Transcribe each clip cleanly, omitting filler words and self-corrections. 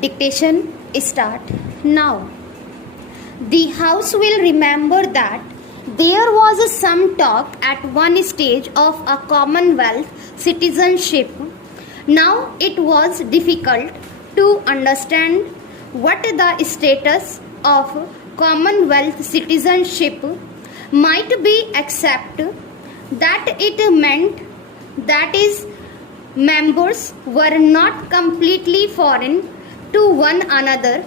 Dictation start now. The House will remember that there was some talk at one stage of a Commonwealth citizenship. Now it was difficult to understand what the status of Commonwealth citizenship might be, except that it meant that its members were not completely foreign to one another.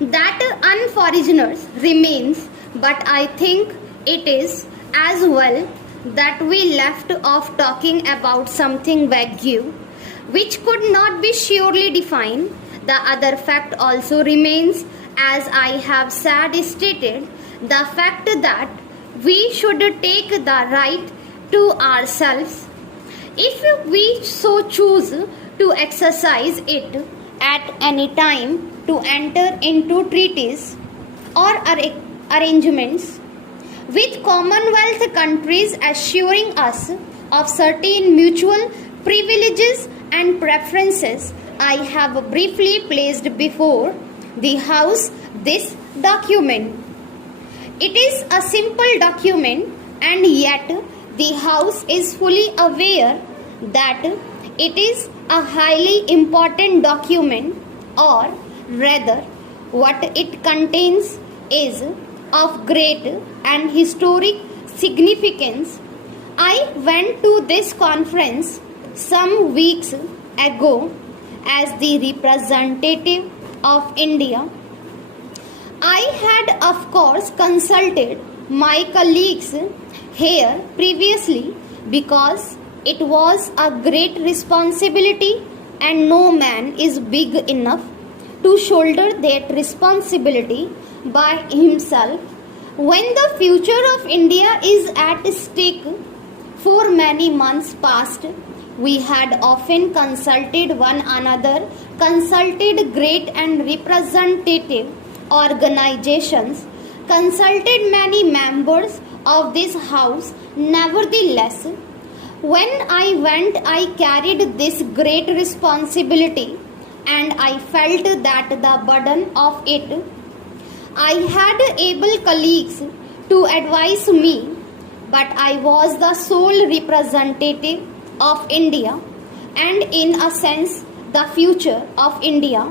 That unforeigners remains, but I think it is as well that we left off talking about something vague which could not be surely defined. The other fact also remains, as I have said stated, the fact that we should take the right to ourselves if we so choose to exercise it at any time, to enter into treaties or arrangements with Commonwealth countries assuring us of certain mutual privileges and preferences. I have briefly placed before the House this document. It is a simple document, and yet the House is fully aware that it is a highly important document, or rather, what it contains is of great and historic significance. I went to this conference some weeks ago as the representative of India. I had, of course, consulted my colleagues here previously because it was a great responsibility, and no man is big enough to shoulder that responsibility by himself when the future of India is at stake. For many months past, we had often consulted one another, consulted great and representative organizations, consulted many members of this House. Nevertheless, when I went, I carried this great responsibility, and I felt that the burden of it. I had able colleagues to advise me, but I was the sole representative of India, and in a sense, the future of India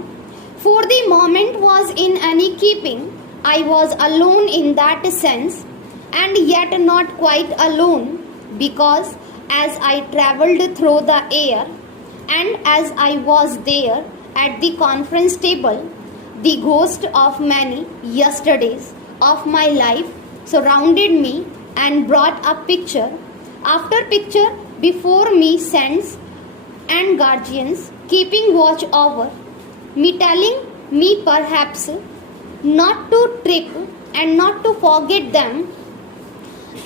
for the moment was in any keeping. I was alone in that sense, and yet not quite alone, because as I travelled through the air and as I was there at the conference table, the ghost of many yesterdays of my life surrounded me and brought a picture after picture before me, saints and guardians keeping watch over me, telling me perhaps not to trick and not to forget them.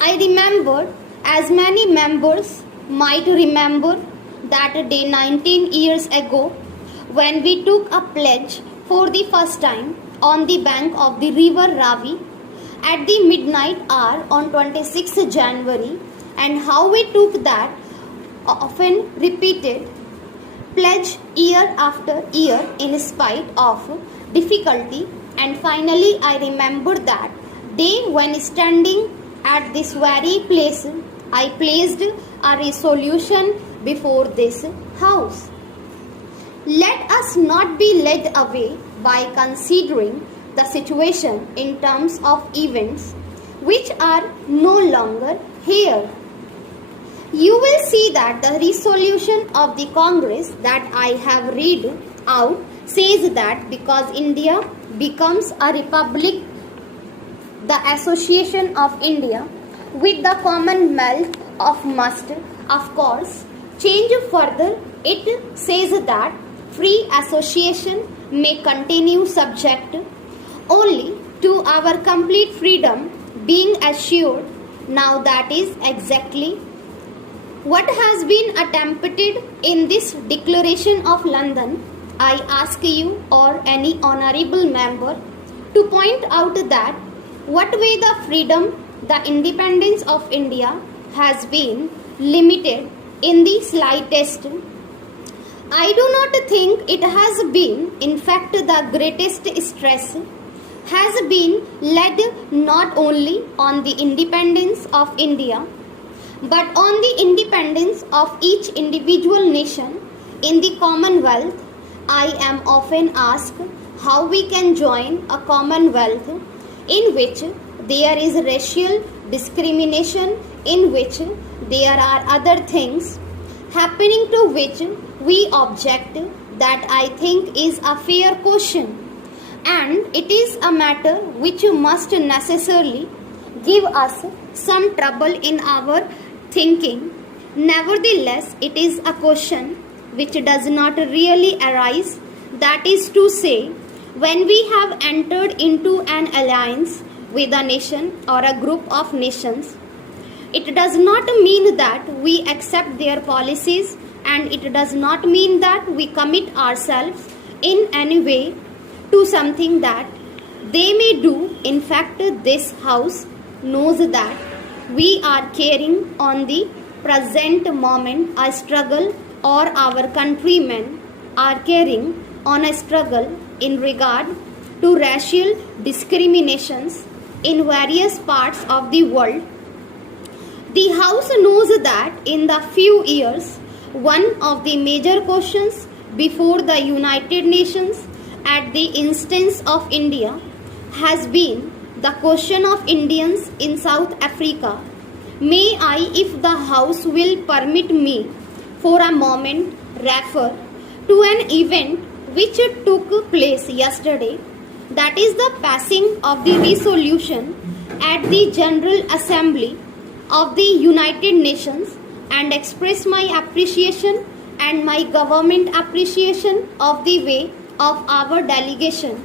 I remembered, as many members might remember, that day 19 years ago when we took a pledge for the first time on the bank of the river Ravi at the midnight hour on 26th January, and how we took that often repeated pledge year after year in spite of difficulty. And finally I remember that day when, standing at this very place, I placed a resolution before this House. Let us not be led away by considering the situation in terms of events which are no longer here. You will see that the resolution of the Congress that I have read out says that because India becomes a republic, the association of India with the Commonwealth must, of course, change further. It says that free association may continue subject only to our complete freedom being assured. Now that is exactly what has been attempted in this Declaration of London. I ask you or any honourable member to point out that what way the freedom, the independence of India has been limited in the slightest. I do not think it has been. In fact, the greatest stress has been laid not only on the independence of India, but on the independence of each individual nation in the Commonwealth. I am often asked how we can join a Commonwealth in which there is racial discrimination, in which there are other things happening to which we object. That I think is a fair question, and it is a matter which must necessarily give us some trouble in our thinking. Nevertheless, it is a question which does not really arise. That is to say, when we have entered into an alliance with a nation or a group of nations, it does not mean that we accept their policies, and it does not mean that we commit ourselves in any way to something that they may do. In fact, this house knows that we are carrying on the present moment a struggle, or our countrymen are carrying on a struggle in regard to racial discriminations in various parts of the world. The House knows that in the few years, one of the major questions before the United Nations at the instance of India has been the question of Indians in South Africa. May I, if the House will permit me, for a moment refer to an event which took place yesterday, that is the passing of the resolution at the General Assembly of the United Nations, and express my appreciation and my government appreciation of the way of our delegation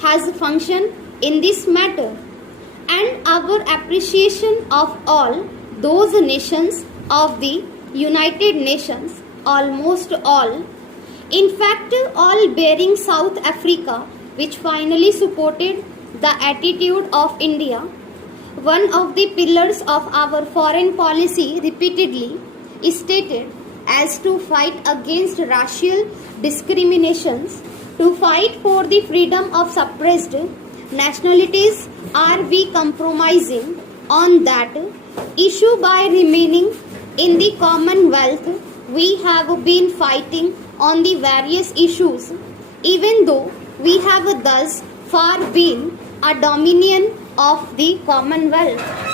has functioned in this matter, and our appreciation of all those nations of the United Nations, almost all, in fact all bearing South Africa, which finally supported the attitude of India, one of the pillars of our foreign policy, repeatedly stated as to fight against racial discriminations, to fight for the freedom of suppressed nationalities. Are we compromising on that issue by remaining in the Commonwealth? We have been fighting on the various issues, even though we have thus far been a dominion of the Commonwealth.